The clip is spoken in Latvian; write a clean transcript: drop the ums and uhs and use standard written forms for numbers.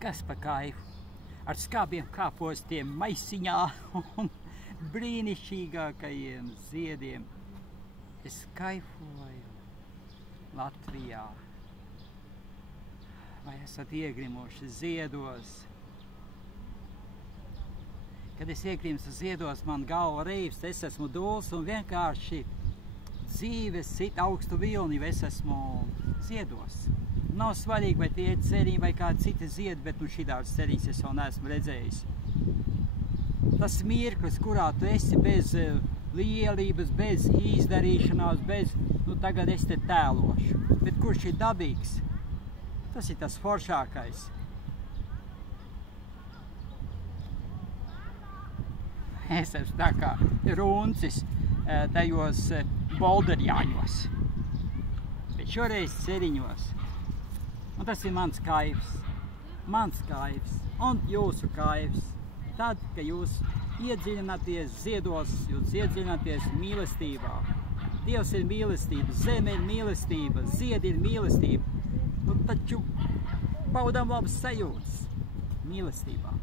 Kas pa kaifu? Ar skābiem kāpostiem maisiņā un brīnišķīgākajiem ziediem. Es kaifoju Latvijā. Vai esat iegrimuši ziedos? Kad es iegrimstu ziedos, man galva reivst, es esmu dūls un vienkārši dzīves sit augstu vilni, jo es esmu ziedos. Nav svarīgi, vai tie ir ceriņi vai kādi citi ziedi, bet šitāds ceriņus es vēl neesmu redzējis. Tas mirklis, kurā tu esi bez lielības, bez izdarīšanās, bez, tagad es te tēlošu. Bet kurš ir dabīgs, tas ir tas foršākais. Es esmu tā kā runcis tajos bolderjāņos, bet šoreiz ceriņos. Un tas ir mans kaifs un jūsu kaifs. Tad, kad jūs iedziļināties ziedos, jūs iedziļināties mīlestībā. Dievs ir mīlestība, zeme ir mīlestība, ziedi ir mīlestība. Taču baudām labas sajūtas mīlestībā.